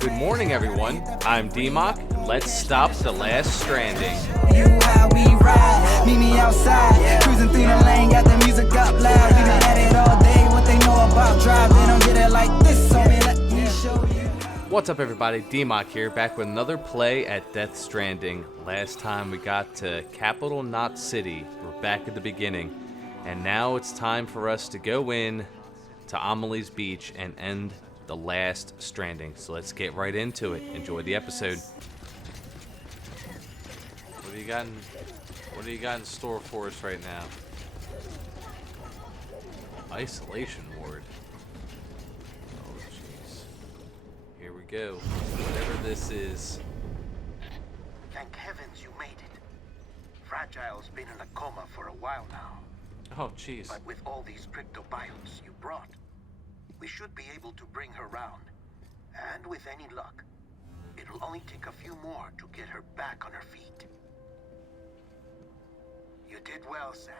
Good morning, everyone. I'm D.Knight. Let's stop the last Stranding. You how we ride, meet me outside, cruising through the lane, got the music up loud. We been at it all day, what they know about drive, they don't get it like this, so let me show you. What's up, everybody? D.Knight here, back with another play at Death Stranding. Last time we got to Capital Knot City. We're back at the beginning, and now it's time for us to go in to Amelie's Beach and end the last Stranding. So let's get right into it. Enjoy the episode. What do you got in store for us right now? Isolation ward. Oh jeez. Here we go. Whatever this is. Thank heavens you made it. Fragile's been in a coma for a while now. Oh jeez. But with all these cryptobiotes you brought, we should be able to bring her round. And with any luck, it'll only take a few more to get her back on her feet. You did well, Sam.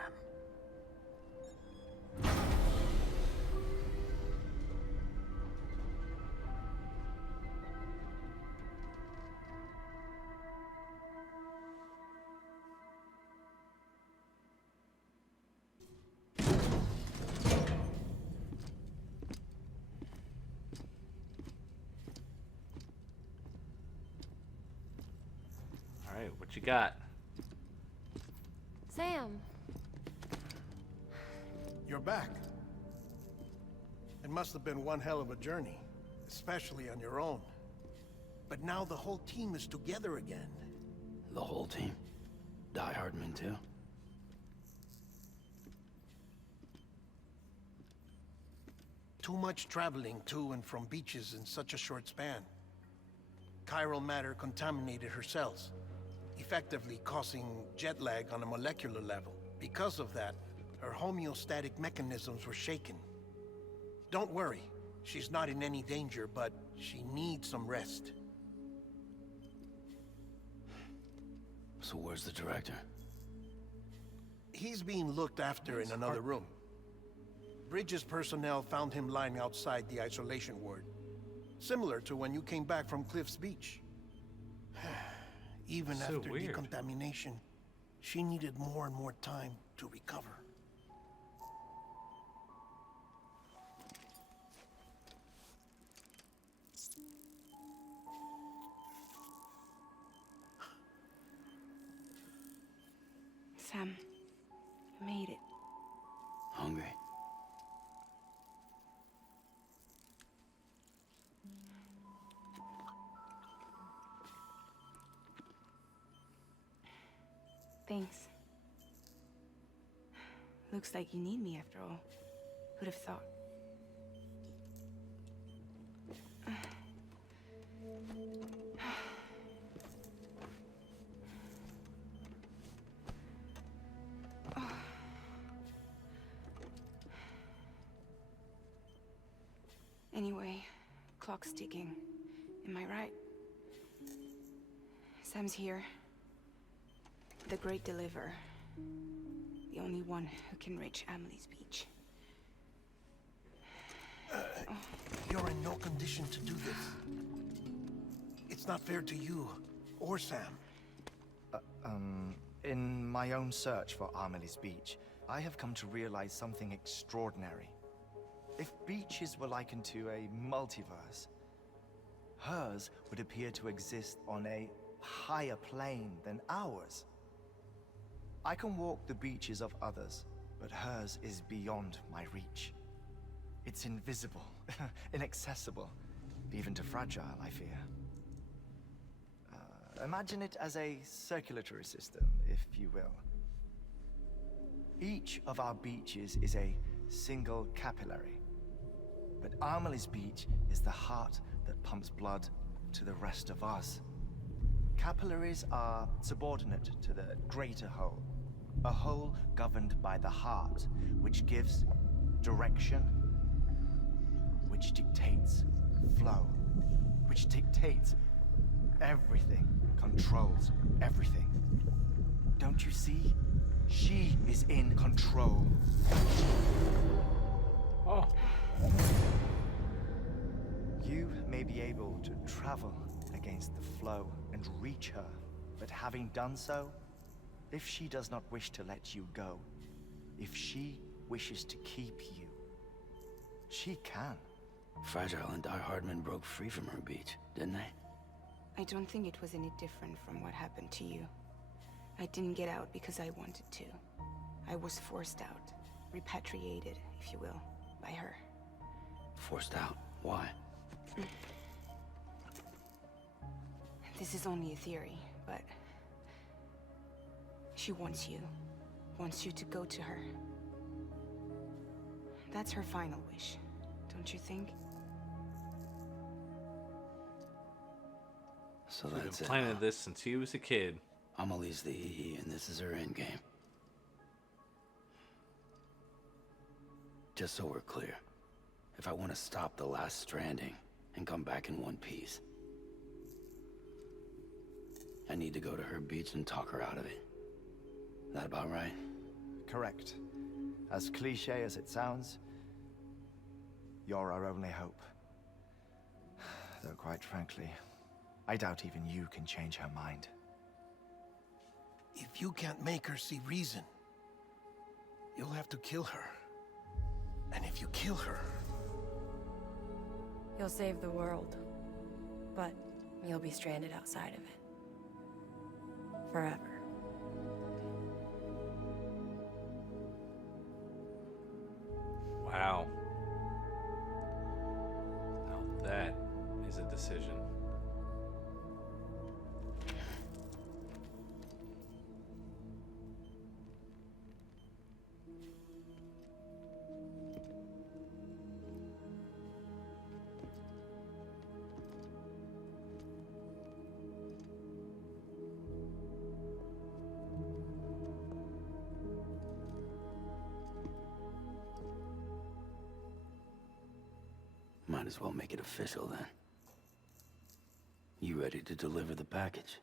Alright, what you got? Sam, You're back. It must have been one hell of a journey, especially on your own. But now the whole team is together again. The whole team? Die-hardman too? Too much traveling to and from beaches in such a short span. Chiral matter contaminated her cells, effectively causing jet lag on a molecular level. Because of that, her homeostatic mechanisms were shaken. Don't worry, she's not in any danger, but she needs some rest. So where's the director? He's being looked after in another room. Bridges personnel found him lying outside the isolation ward. Similar to when you came back from Cliff's Beach. Even So after weird. decontamination, she needed more and more time to recover. Sam, you made it. Hungry? Thanks. Looks like you need me after all. Who'd have thought? Anyway, clock's ticking. Am I right? Sam's here. The Great Deliverer. The only one who can reach Amelie's Beach. You're in no condition to do this. It's not fair to you or Sam. In my own search for Amelie's Beach, I have come to realize something extraordinary. If beaches were likened to a multiverse, hers would appear to exist on a higher plane than ours. I can walk the beaches of others, but hers is beyond my reach. It's invisible, inaccessible, even to Fragile, I fear. Imagine it as a circulatory system, if you will. Each of our beaches is a single capillary, but Amelie's Beach is the heart that pumps blood to the rest of us. Capillaries are subordinate to the greater whole, a whole governed by the heart, which gives direction, which dictates flow, which dictates everything, controls everything. Don't you see? She is in control. Oh. You may be able to travel against the flow and reach her, but having done so, if she does not wish to let you go, if she wishes to keep you, she can. Fragile and die-hardman broke free from her beach, didn't they? I don't think it was any different from what happened to you. I didn't get out because I wanted to. I was forced out, repatriated, if you will, by her. Forced out? Why? This is only a theory, but she wants you to go to her. That's her final wish, don't you think? So She's that's been it. planning Huh? this since he was a kid. Amelie's the EE, and this is her endgame. Just so we're clear, if I want to stop the last Stranding and come back in one piece, I need to go to her beach and talk her out of it. That about right? Correct. As cliche as it sounds, you're our only hope. Though quite frankly, I doubt even you can change her mind. If you can't make her see reason, you'll have to kill her. And if you kill her... You'll save the world, but you'll be stranded outside of it. Forever. Wow. Now that is a decision. Might as well make it official then. You ready to deliver the package?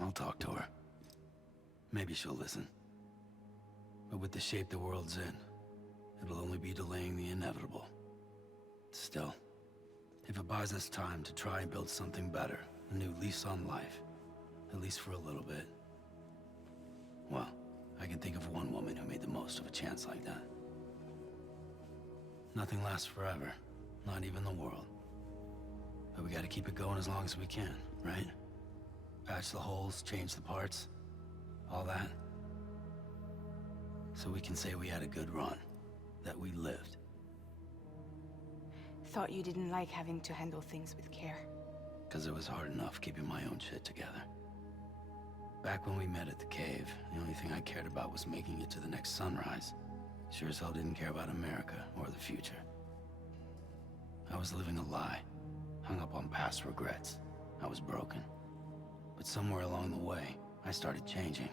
I'll talk to her. Maybe she'll listen. But with the shape the world's in, it'll only be delaying the inevitable. Still, if it buys us time to try and build something better, a new lease on life, at least for a little bit, well, I can think of one woman who made the most of a chance like that. Nothing lasts forever, not even the world. But we gotta keep it going as long as we can, right? Patch the holes, change the parts, all that. So we can say we had a good run, that we lived. Thought you didn't like having to handle things with care. 'Cause it was hard enough keeping my own shit together. Back when we met at the cave, the only thing I cared about was making it to the next sunrise. Sure as hell didn't care about America or the future. I was living a lie, hung up on past regrets. I was broken. But somewhere along the way, I started changing.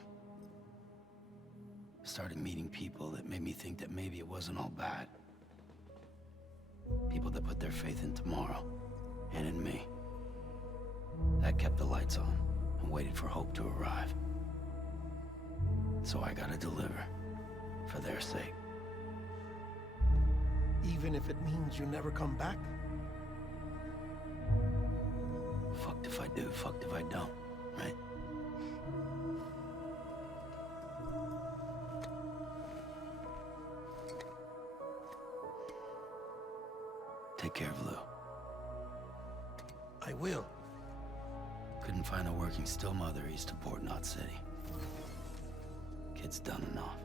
Started meeting people that made me think that maybe it wasn't all bad. People that put their faith in tomorrow, and in me. That kept the lights on, and waited for hope to arrive. So I gotta deliver, for their sake. Even if it means you never come back? Fucked if I do, fucked if I don't, right? Take care of Lou. I will. Couldn't find a working still mother east of Port Knot City. Kid's done enough.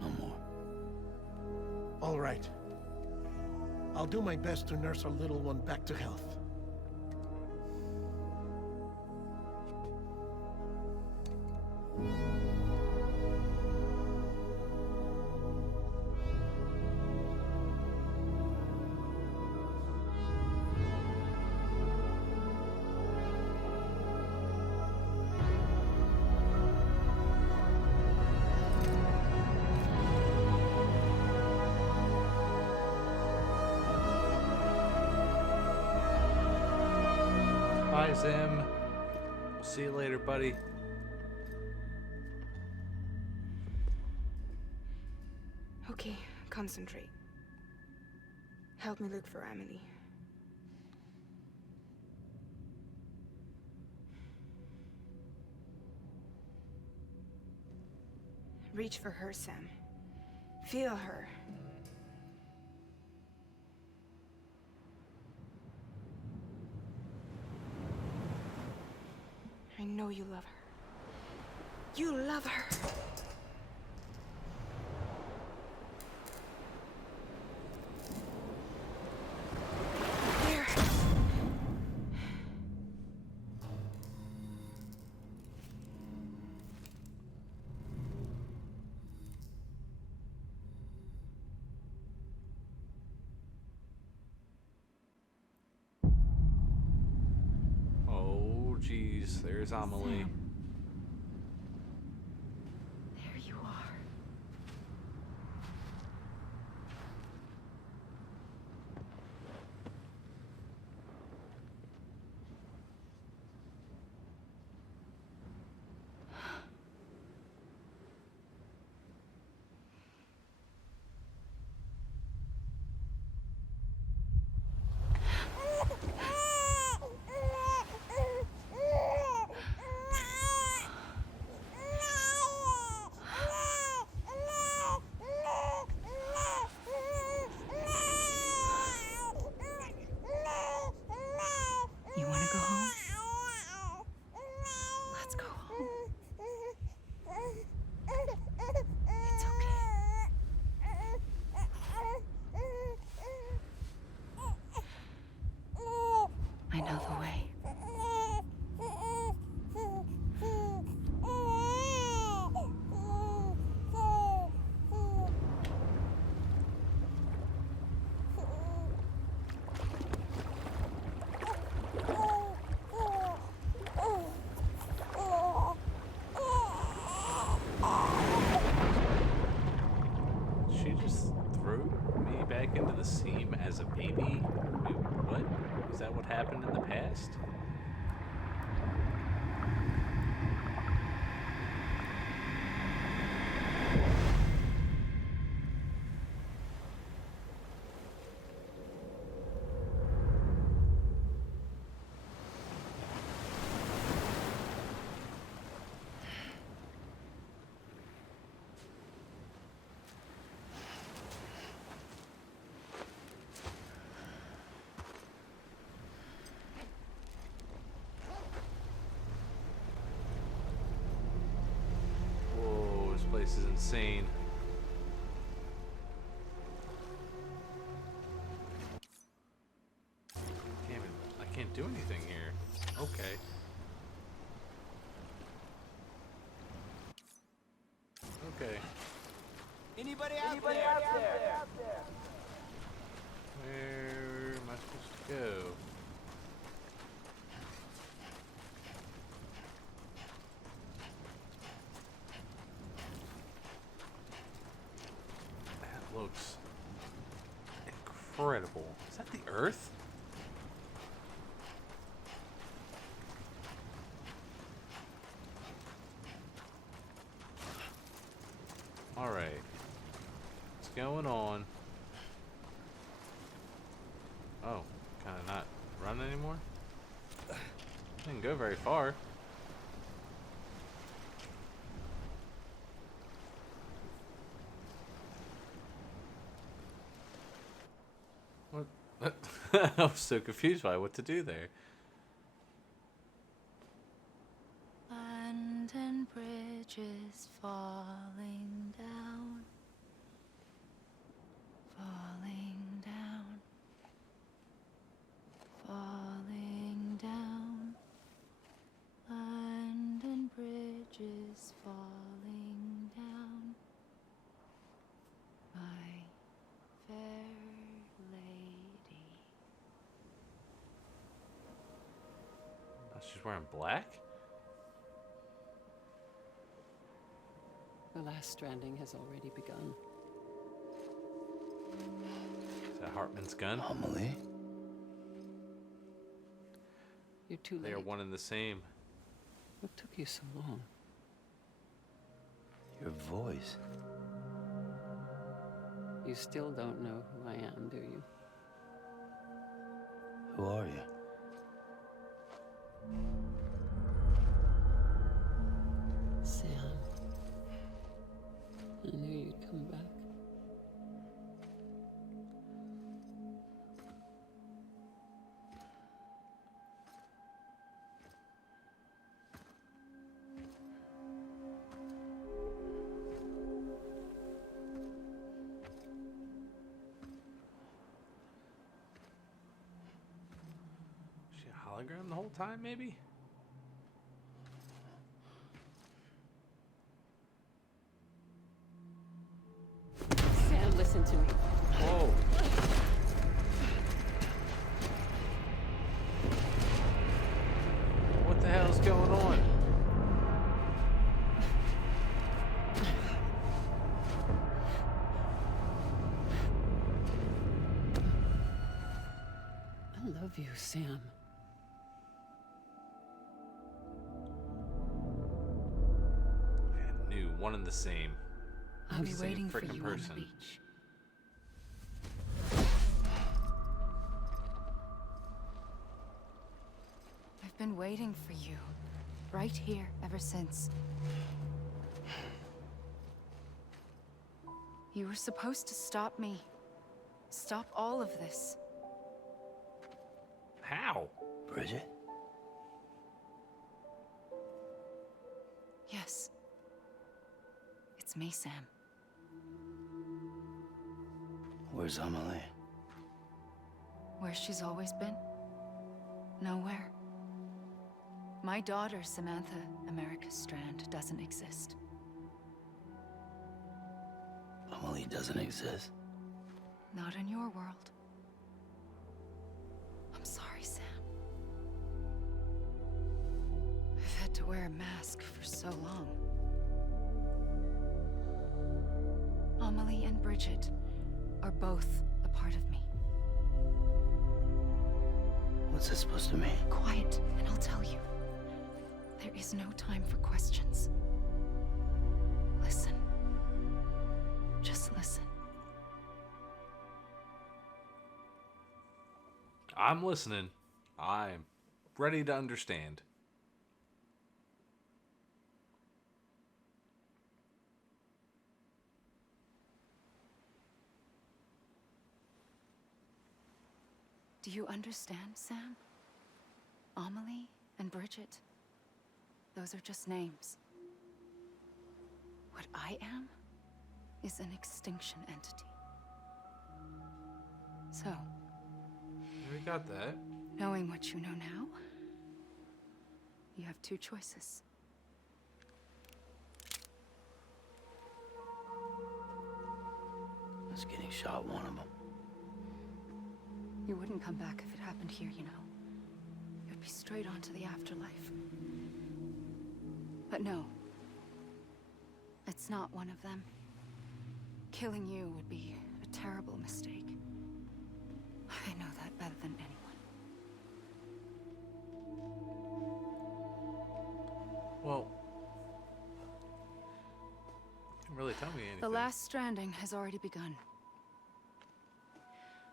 No more. All right. I'll do my best to nurse our little one back to health. Hi, Zim. See you later, buddy. Okay, concentrate. Help me look for Amelie. Reach for her, Sam. Feel her. I know you love her. You love her. There. Oh, jeez. There's Amelie. There you are. You want to go home? Let's go home. It's okay. I know the way. She just threw me back into the seam as a baby? Wait, what? Is that what happened in the past? Whoa, this place is insane. I can't do anything here. Okay. Okay. Anybody out there? Where am I supposed to go? That looks incredible. Is that the Earth? Alright. What's going on? Oh, kind of not run anymore? Didn't go very far. What? I was so confused by what to do there. London Bridge is falling down. Falling down. Falling down. London Bridge is falling down. My fair lady. She's wearing black? The last stranding has already begun. Is that Hartman's gun? Amelie? You're too late. They are one and the same. What took you so long? Your voice. You still don't know who I am, do you? Who are you? Sam. I knew you'd come back. She a hologram the whole time, maybe? Sam, listen to me. Whoa. What the hell's going on? I love you, Sam. I knew, one and the same. I'll be Same waiting for frickin' you on the person. beach. I've been waiting for you, right here, ever since. You were supposed to stop me. Stop all of this. How? Bridget? Yes. It's me, Sam. Where's Amelie? Where she's always been? Nowhere. My daughter, Samantha America Strand, doesn't exist. Amelie doesn't exist. Not in your world. I'm sorry, Sam. I've had to wear a mask for so long. Amelie and Bridget are both a part of me. What's this supposed to mean? Quiet, and I'll tell you. There is no time for questions. Listen. Just listen. I'm listening. I'm ready to understand. Do you understand, Sam? Amelie and Bridget, those are just names. What I am is an extinction entity. So, We got that. knowing what you know now, you have two choices. Is getting shot one of them? You wouldn't come back if it happened here, you know. You'd be straight on to the afterlife. But no. It's not one of them. Killing you would be a terrible mistake. I know that better than anyone. Well, you didn't really tell me anything. The last stranding has already begun.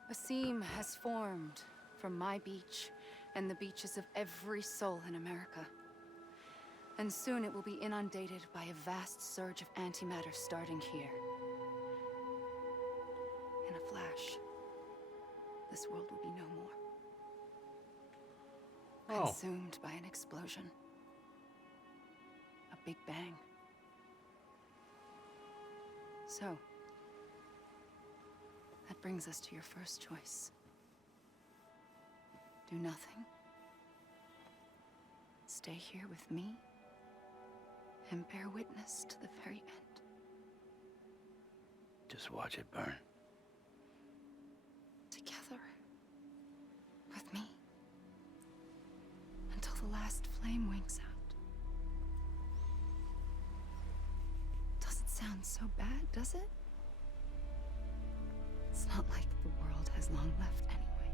A seam has formed from my beach and the beaches of every soul in America. And soon it will be inundated by a vast surge of antimatter starting here. In a flash, this world will be no more. Oh. Consumed by an explosion. A big bang. So, that brings us to your first choice. Do nothing. Stay here with me and bear witness to the very end. Just watch it burn. Together. With me. Until the last flame winks out. Doesn't sound so bad, does it? It's not like the world has long left anyway.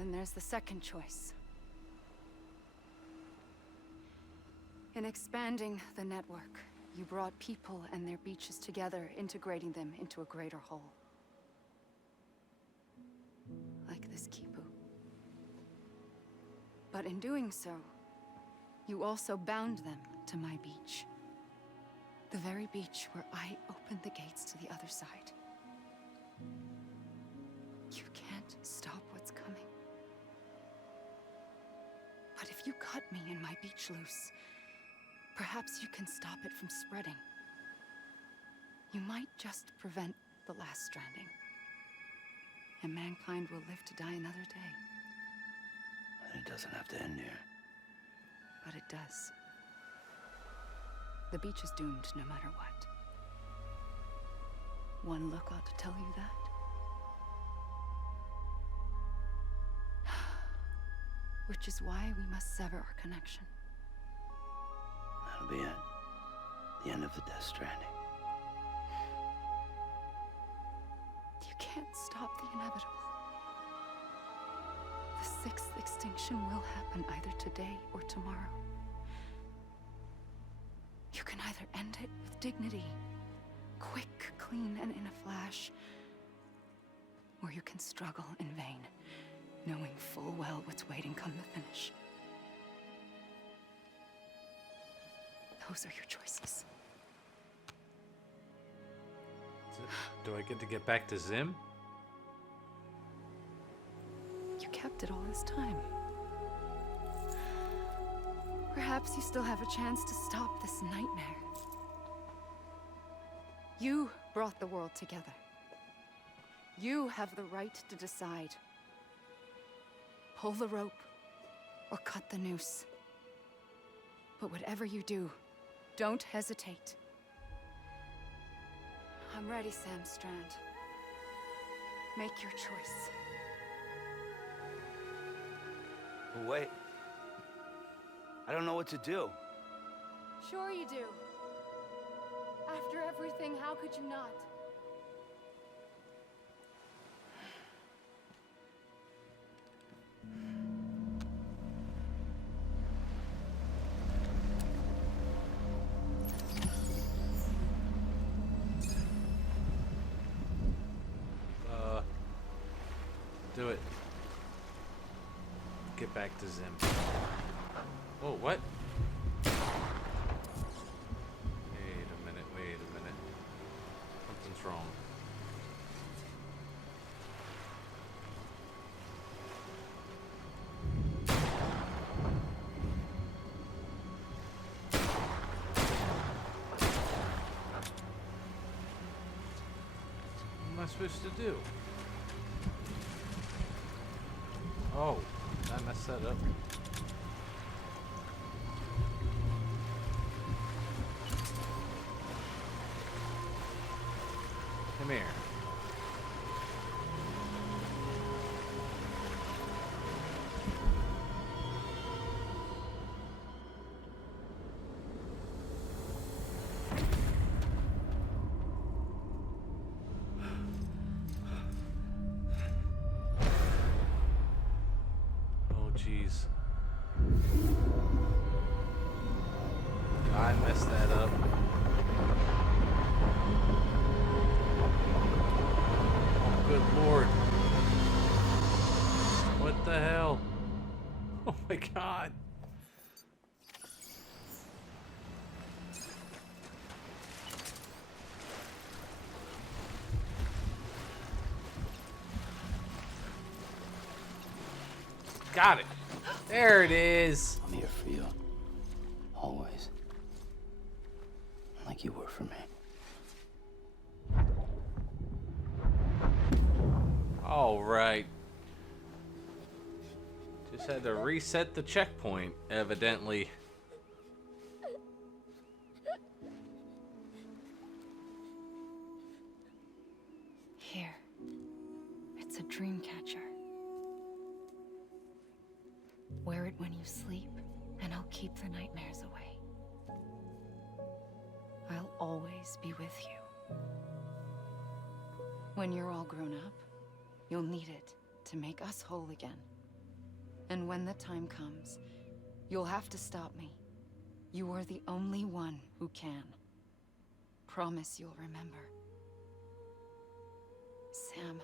Then there's the second choice. In expanding the network, you brought people and their beaches together, integrating them into a greater whole. Like this Kipu. But in doing so, you also bound them to my beach. The very beach where I opened the gates to the other side. You can't stop what's coming. But if you cut me and my beach loose, perhaps you can stop it from spreading. You might just prevent the last stranding. And mankind will live to die another day. And it doesn't have to end here. But it does. The beach is doomed no matter what. One look ought to tell you that. Which is why we must sever our connection. That'll be it. The end of the Death Stranding. You can't stop the inevitable. The sixth extinction will happen either today or tomorrow. You can either end it with dignity, quick, clean, and in a flash, or you can struggle in vain, knowing full well what's waiting come the finish. Those are your choices. Do I get to get back to Zim? You kept it all this time. Perhaps you still have a chance to stop this nightmare. You brought the world together. You have the right to decide. Pull the rope or cut the noose. But whatever you do, don't hesitate. I'm ready, Sam Strand. Make your choice. Wait. I don't know what to do. Sure you do. After everything, how could you not? Do it. Get back to Zim. Oh, what? Wait a minute, wait a minute. Something's wrong. What am I supposed to do? Oh, I messed that up. Come here. Jeez. I messed that up. Oh, good lord. What the hell? Oh my god. Got it. There it is. I'm here for you. Always. Like you were for me. All right. Just had to reset the checkpoint, evidently. Here. It's a dream catcher. Wear it when you sleep, and I'll keep the nightmares away. I'll always be with you. When you're all grown up, you'll need it to make us whole again. And when the time comes, you'll have to stop me. You are the only one who can. Promise you'll remember. Sam,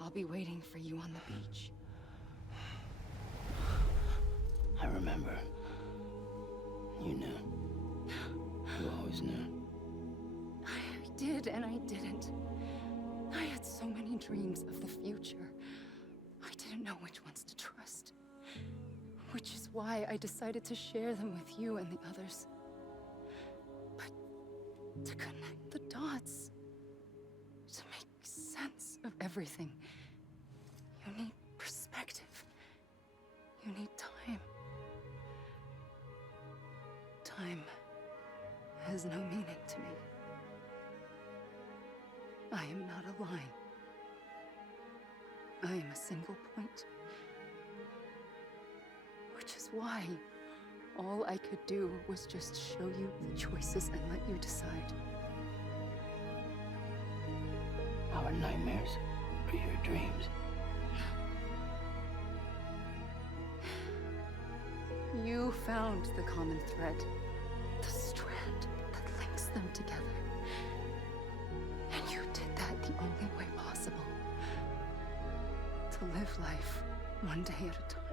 I'll be waiting for you on the beach. I remember. You knew. You always knew. I did and I didn't. I had so many dreams of the future. I didn't know which ones to trust. Which is why I decided to share them with you and the others. But to connect the dots, to make sense of everything, you need perspective. You need time. Time has no meaning to me. I am not a line. I am a single point. Which is why all I could do was just show you the choices and let you decide. Our nightmares are your dreams. You found the common thread, the strand that links them together. And you did that the only way possible. To live life one day at a time.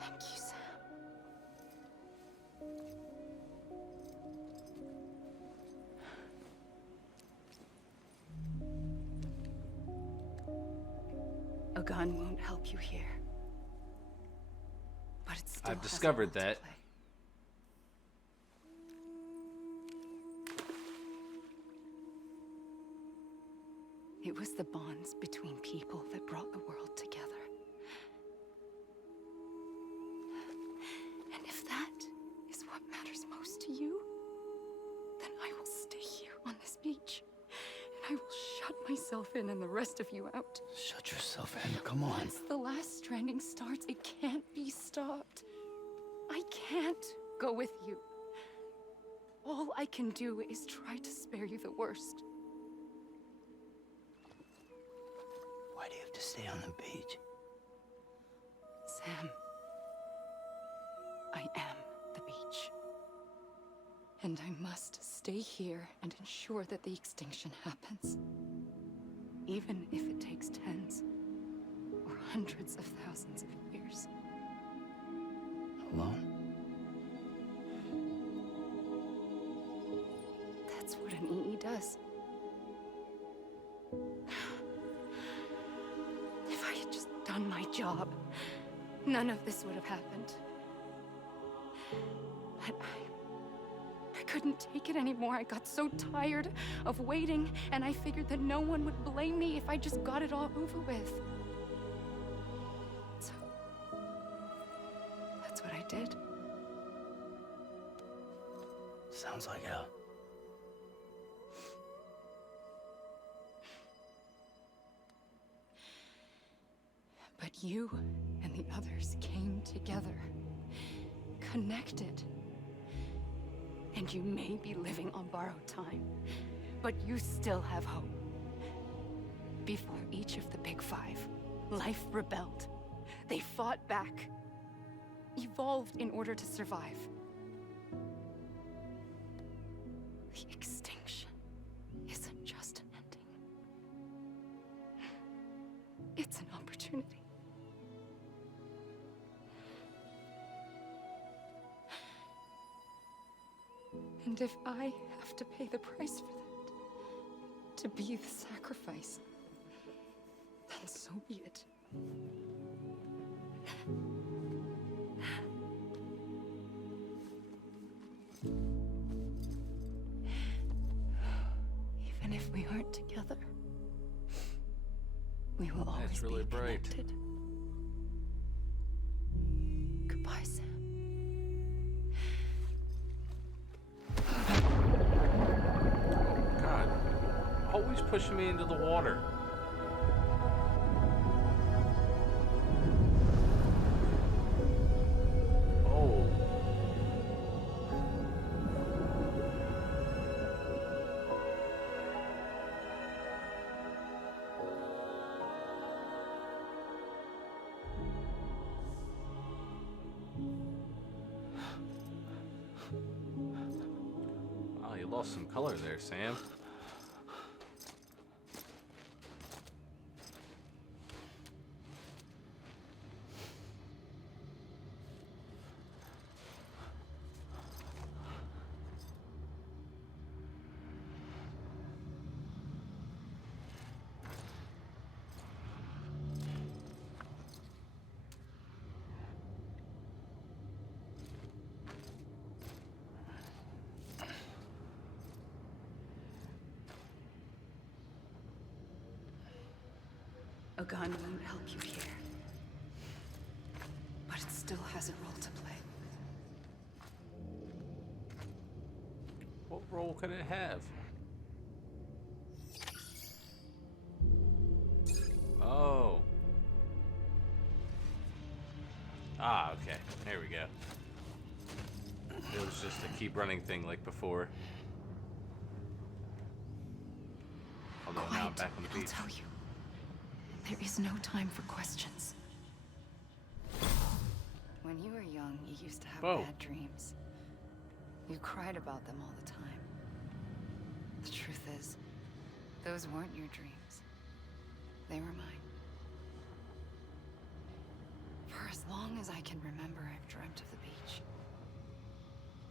Thank you, Sam. A gun won't help you here. But it still I've has a discovered role to that. play. It was the bonds between people that brought the world together. And if that is what matters most to you, then I will stay here on this beach. And I will shut myself in and the rest of you out. Shut yourself in, come on. Once the last stranding starts, it can't be stopped. I can't go with you. All I can do is try to spare you the worst. Why do you have to stay on the beach? Sam, I am the beach. And I must stay here and ensure that the extinction happens. Even if it takes tens or hundreds of thousands of years. Alone? That's what an EE does. If I had just done my job, none of this would have happened. But I couldn't take it anymore. I got so tired of waiting, and I figured that no one would blame me if I just got it all over with. So, that's what I did. Sounds like hell. But you and the others came together, connected. And you may be living on borrowed time, but you still have hope. Before each of the Big Five, life rebelled. They fought back, evolved in order to survive. The extinction isn't just an ending. It's an opportunity. And if I have to pay the price for that, to be the sacrifice, then so be it. Even if we aren't together, we will always That's really be bright. connected. Goodbye, Sam. God, always pushing me into the water. Oh. lost some color there, Sam. A gun won't help you here. But it still has a role to play. What role could it have? Oh. Ah, okay. There we go. It was just a keep running thing like before. Although now I'm back on the I'll beach. tell you. There is no time for questions. When you were young, you used to have bad dreams. You cried about them all the time. The truth is, those weren't your dreams. They were mine. For as long as I can remember, I've dreamt of the beach.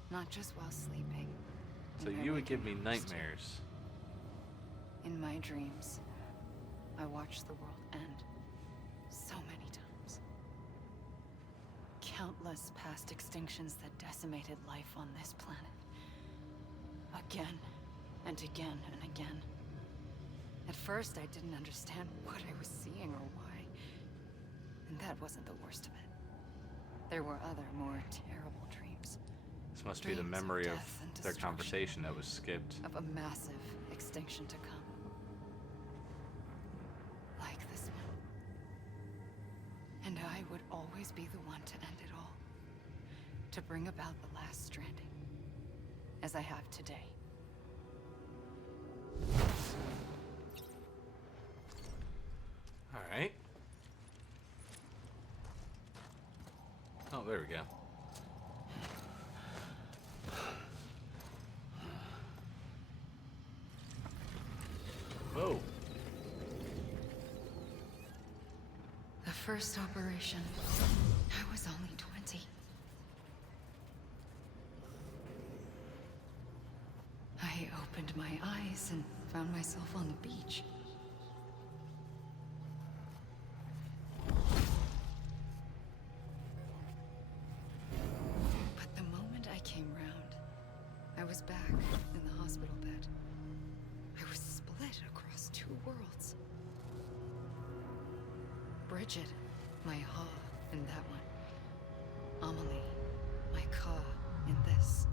Not just while sleeping. So you would give me nightmares. In my dreams, I watched the world end so many times. Countless past extinctions that decimated life on this planet. Again and again and again. At first, I didn't understand what I was seeing or why. And that wasn't the worst of it. There were other, more terrible dreams. This must be the memory of their conversation that was skipped. Of a massive extinction to come. Like this one. And I would always be the one to end it all. To bring about the last stranding. As I have today. Alright. Oh, there we go. Whoa. The first operation, I was only 20. I opened my eyes and found myself on the beach. But the moment I came round, I was back in the hospital bed. I was split across two worlds. Bridget, my Ha in that one. Amelie, my Ka in this.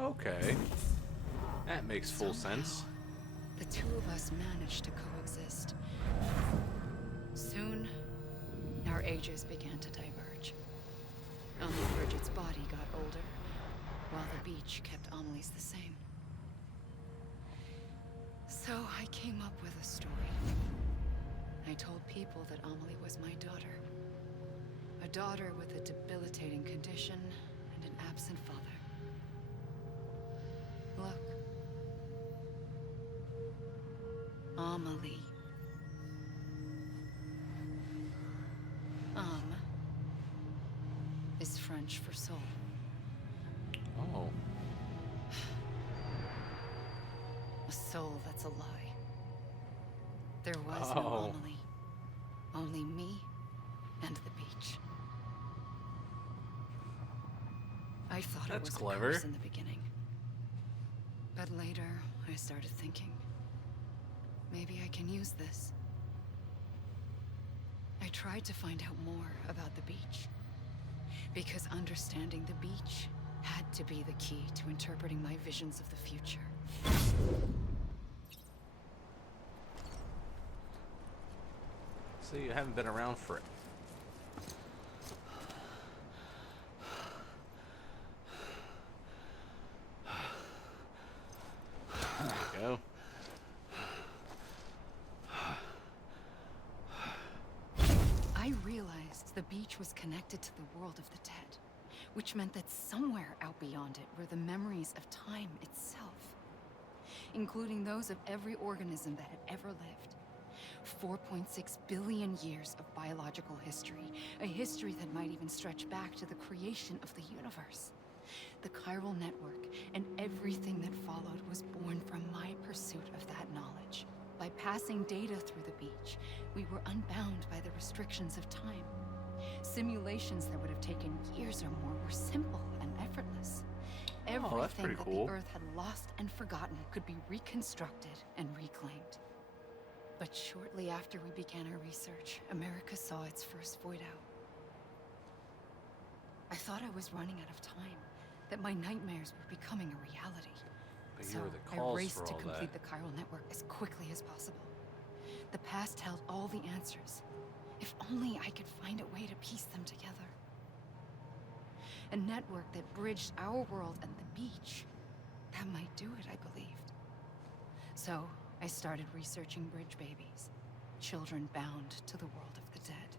Okay. That makes full sense. The two of us managed to coexist. Soon, our ages began to diverge. Only Bridget's body got older, while the beach kept Amelie's the same. So I came up with a story. I told people that Amelie was my daughter. A daughter with a debilitating condition and an absent father. Look. Amelie. Is French for soul. Oh. A soul that's a lie. There was no Amelie. Only me and the beach. I thought it was clever. a curse in the beginning. But later, I started thinking, maybe I can use this. I tried to find out more about the beach. Because understanding the beach had to be the key to interpreting my visions of the future. So you haven't been around for it. There we go. I realized the beach was connected to the world of the dead, which meant that somewhere out beyond it were the memories of time itself. including those of every organism that had ever lived. 4.6 billion years of biological history, a history that might even stretch back to the creation of the universe. The chiral network and everything that followed was born from my pursuit of that knowledge. By passing data through the beach, we were unbound by the restrictions of time. Simulations that would have taken years or more were simple and effortless. Everything that the Earth had lost and forgotten could be reconstructed and reclaimed. But shortly after we began our research, America saw its first void out. I thought I was running out of time, that my nightmares were becoming a reality. But So you were the I cause raced for to all complete that. the chiral network as quickly as possible. The past held all the answers. If only I could find a way to piece them together. A network that bridged our world and the beach. That might do it, I believed. So I started researching bridge babies, children bound to the world of the dead.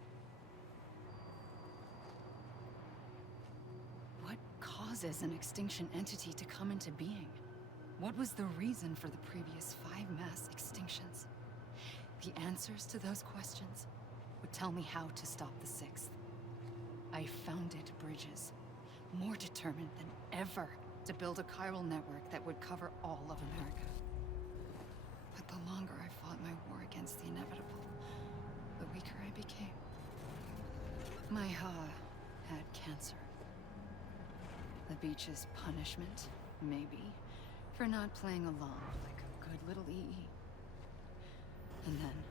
What causes an extinction entity to come into being? What was the reason for the previous 5 mass extinctions? The answers to those questions would tell me how to stop the 6th. I founded bridges, more determined than ever to build a chiral network that would cover all of America. But the longer I fought my war against the inevitable, the weaker I became. My Ha had cancer. The beach's punishment, maybe, for not playing along like a good little EE. And then,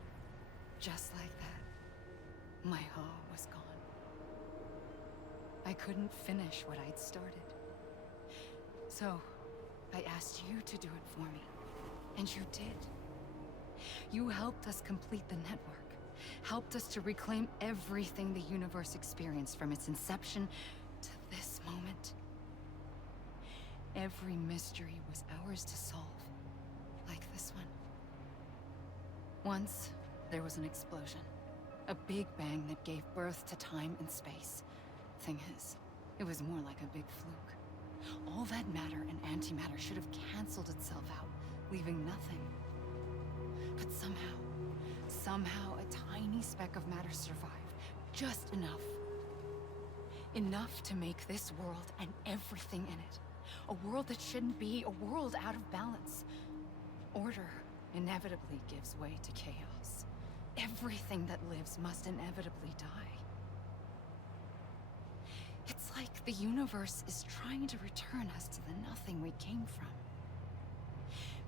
just like that, my Ha was gone. I couldn't finish what I'd started. So, I asked you to do it for me. And you did. You helped us complete the network. Helped us to reclaim everything the universe experienced from its inception to this moment. Every mystery was ours to solve. Like this one. Once, there was an explosion. A big bang that gave birth to time and space. Thing is, it was more like a big fluke. All that matter and antimatter should have canceled itself out, leaving nothing. But somehow a tiny speck of matter survived. Just enough. Enough to make this world and everything in it. A world that shouldn't be, a world out of balance. Order inevitably gives way to chaos. Everything that lives must inevitably die. It's like the universe is trying to return us to the nothing we came from.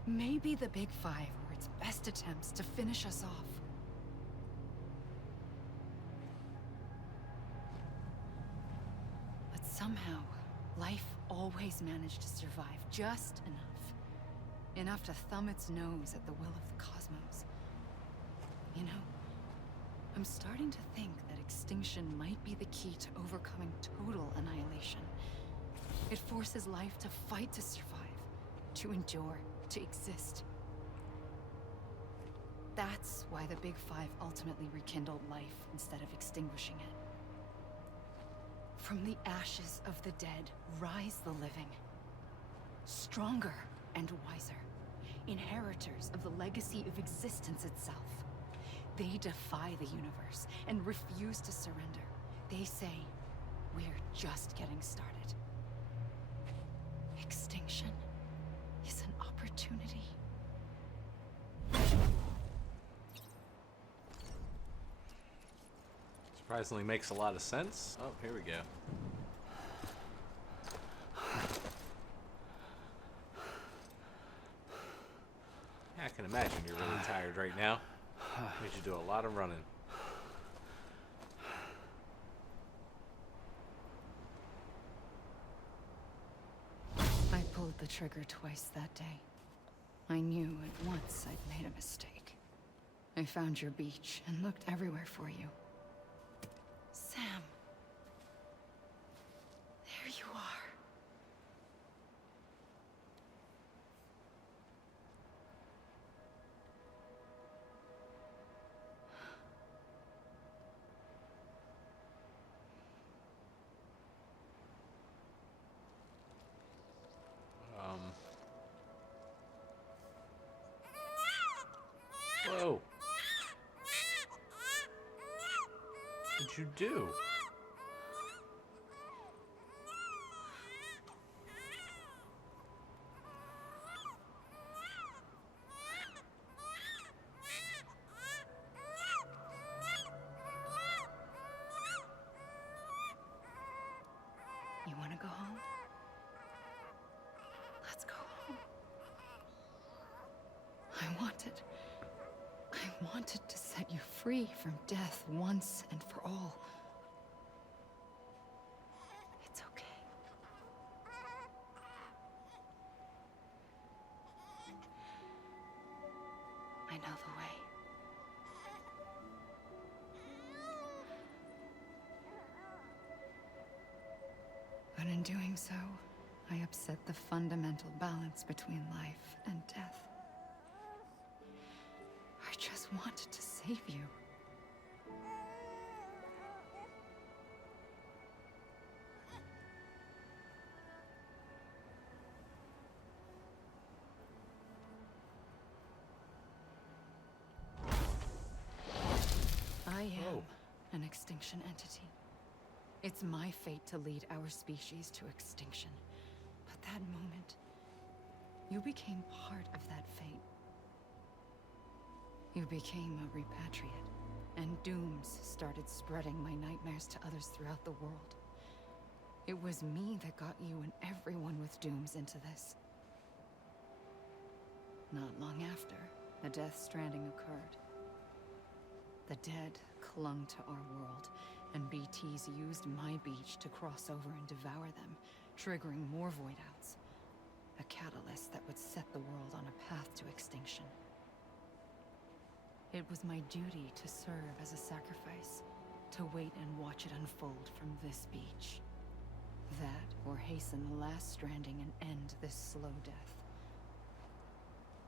Maybe the Big Five were its best attempts to finish us off. But somehow, life always managed to survive just enough. Enough to thumb its nose at the will of the cosmos. You know, I'm starting to think that extinction might be the key to overcoming total annihilation. It forces life to fight to survive, to endure, to exist. That's why the Big Five ultimately rekindled life instead of extinguishing it. From the ashes of the dead, rise the living. Stronger and wiser. Inheritors of the legacy of existence itself. They defy the universe and refuse to surrender. They say, we're just getting started. Extinction is an opportunity. Surprisingly makes a lot of sense. Oh, here we go. Yeah, I can imagine you're really tired right now. Made you do a lot of running. I pulled the trigger twice that day. I knew at once I'd made a mistake. I found your beach and looked everywhere for you. Sam. There you are. Whoa. What'd you do? You want to go home? Let's go home. I wanted to set you free from death once and for all. It's okay. I know the way. But in doing so, I upset the fundamental balance between life and death. I just wanted to save you. I am an extinction entity. It's my fate to lead our species to extinction. But that moment, you became part of that fate. You became a repatriate, and dooms started spreading my nightmares to others throughout the world. It was me that got you and everyone with dooms into this. Not long after, the Death Stranding occurred. The dead clung to our world, and BTs used my beach to cross over and devour them, triggering more void-outs. A catalyst that would set the world on a path to extinction. It was my duty to serve as a sacrifice, to wait and watch it unfold from this beach. That, or hasten the last stranding and end this slow death.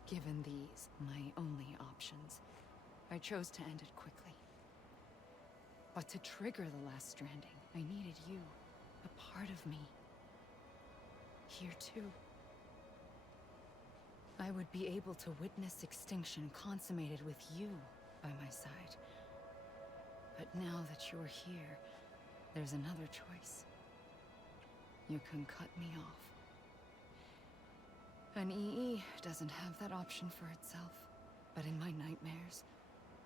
Given these, my only options, I chose to end it quickly. But to trigger the last stranding, I needed you, a part of me. Here too. I would be able to witness extinction consummated with you by my side. But now that you're here, there's another choice. You can cut me off. An EE doesn't have that option for itself. But in my nightmares,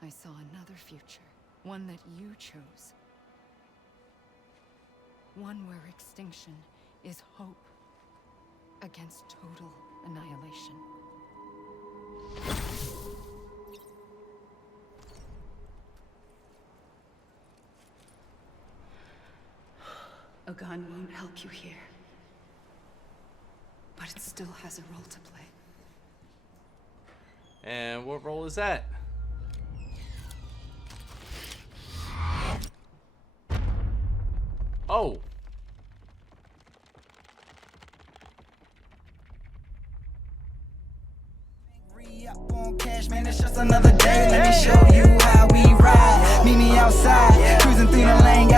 I saw another future. One that you chose. One where extinction is hope against total annihilation. A gun won't help you here. But it still has a role to play. And what role is that? Oh! Re-up on cash, man, it's just another day. Let me show you how we ride. Meet me outside, cruising through the lane.